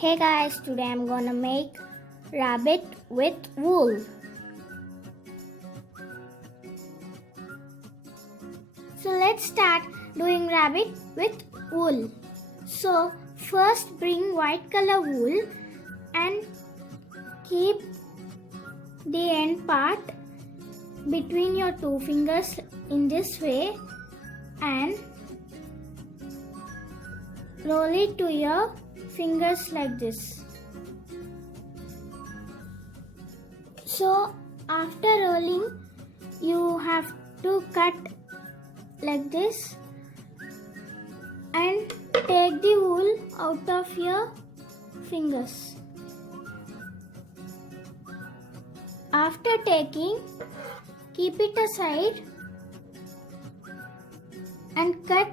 Hey guys, today I'm gonna make rabbit with wool. So let's start doing rabbit with wool. So first bring white color wool and keep the end part between your two fingers in this way and roll it to your fingers like this. So after rolling, you have to cut like this and take the wool out of your fingers. After taking, keep it aside and cut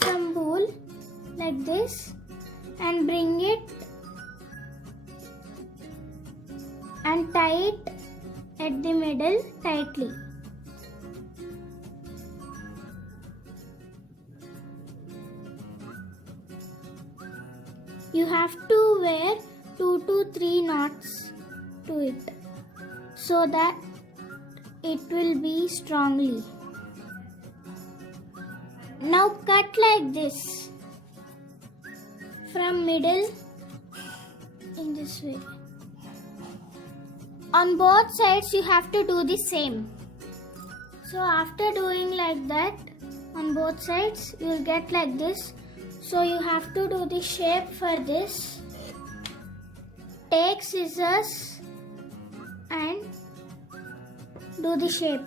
some wool like this and bring it and tie it at the middle tightly. You have to wear 2 to 3 knots to it so that it will be strongly. Now cut like this from middle in this way. On both sides you have to do the same. So after doing like that on both sides you will get like this. So you have to do the shape for this. Take scissors and do the shape.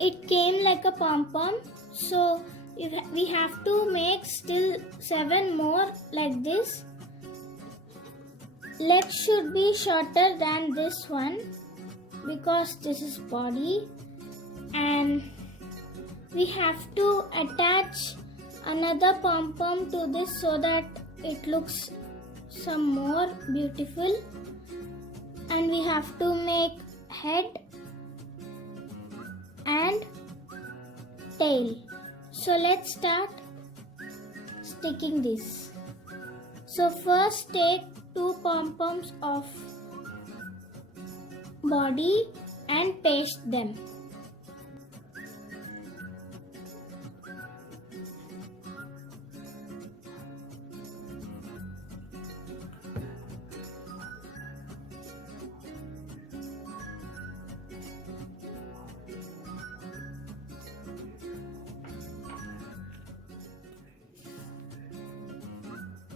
It came like a pom-pom, so we have to make still 7 more like this. Legs should be shorter than this one because this is body, and we have to attach another pom-pom to this so that it looks some more beautiful, and we have to make head and tail. So let's start sticking this. So first take 2 pom-poms of body and paste them.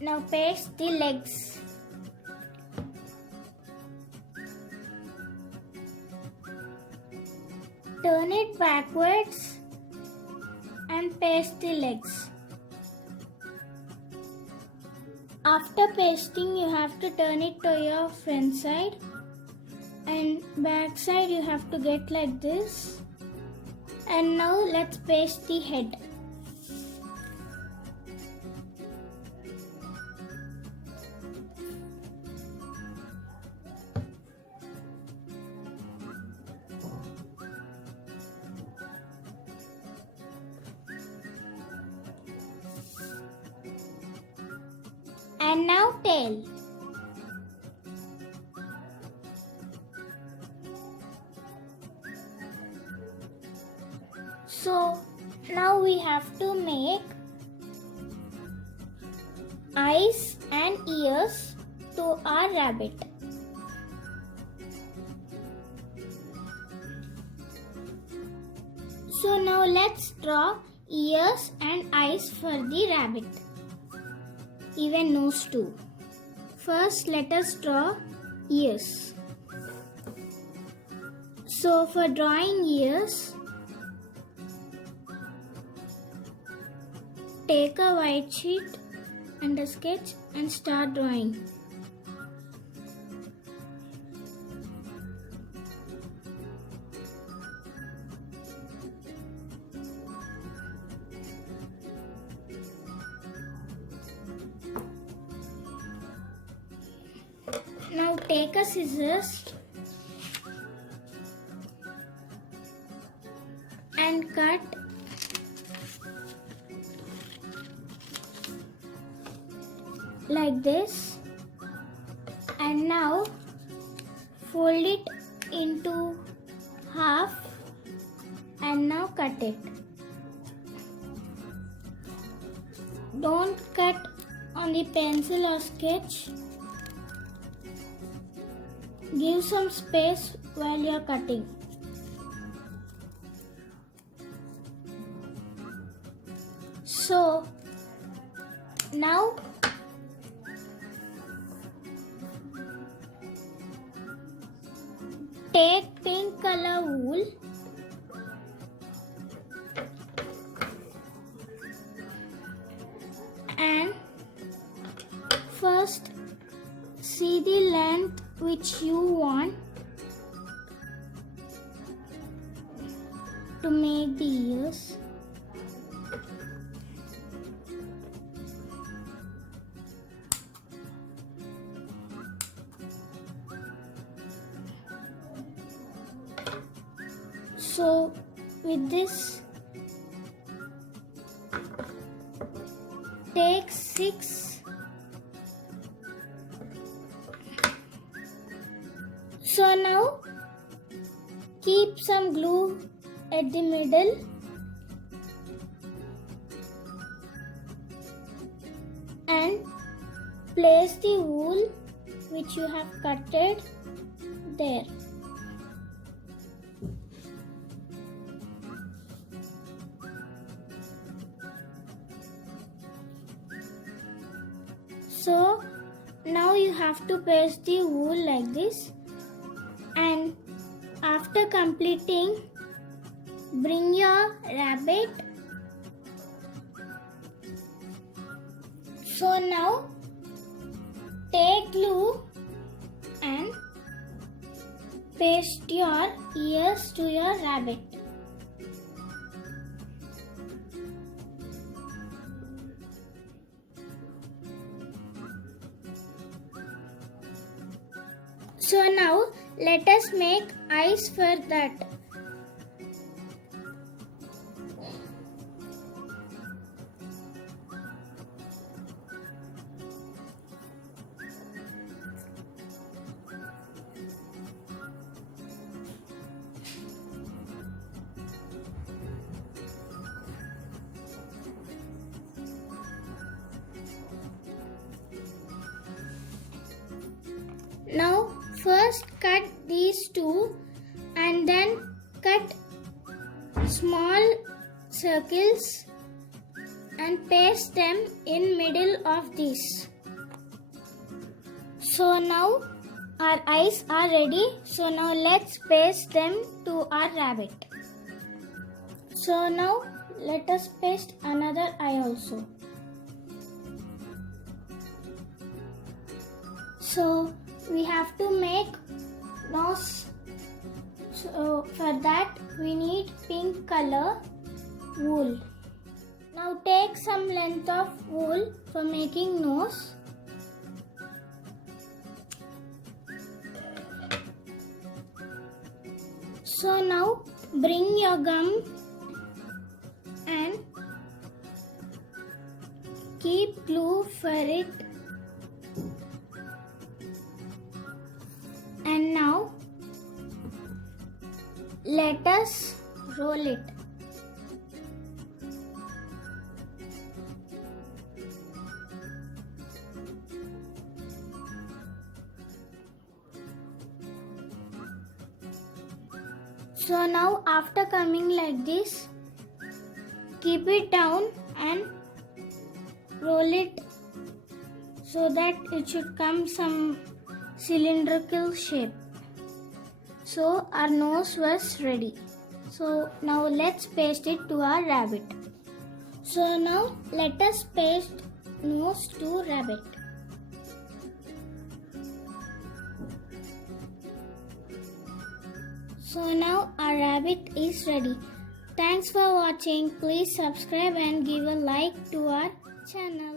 Now paste the legs. Turn it backwards and paste the legs. After pasting, you have to turn it to your front side, and back side you have to get like this. And now let's paste the head. And now tail. So now we have to make eyes and ears to our rabbit. So now let's draw ears and eyes for the rabbit. Even nose too. First let us draw ears. So for drawing ears, take a white sheet and a sketch and start drawing. Now take a scissors and cut like this, and now fold it into half and now cut it. Don't cut on the pencil or sketch. Give some space while you are cutting. So now take pink color wool and first see the length which you want to make the ears. So with this, take 6. So now keep some glue at the middle and place the wool which you have cutted there. So now you have to paste the wool like this, and after completing, bring your rabbit. So now take glue and paste your ears to your rabbit. So now let us make eyes for that. Now first cut these two and then cut small circles and paste them in middle of this. So now our eyes are ready. So now let's paste them to our rabbit. So now let us paste another eye also. So we have to make nose. So for that we need pink color wool. Now take some length of wool for making nose. So now bring your gum and keep glue for it. And now let us roll it. So now after coming like this, keep it down and roll it so that it should come some cylindrical shape. So our nose was ready. So now let's paste it to our rabbit. So now let us paste nose to rabbit. So now our rabbit is ready. Thanks for watching. Please subscribe and give a like to our channel.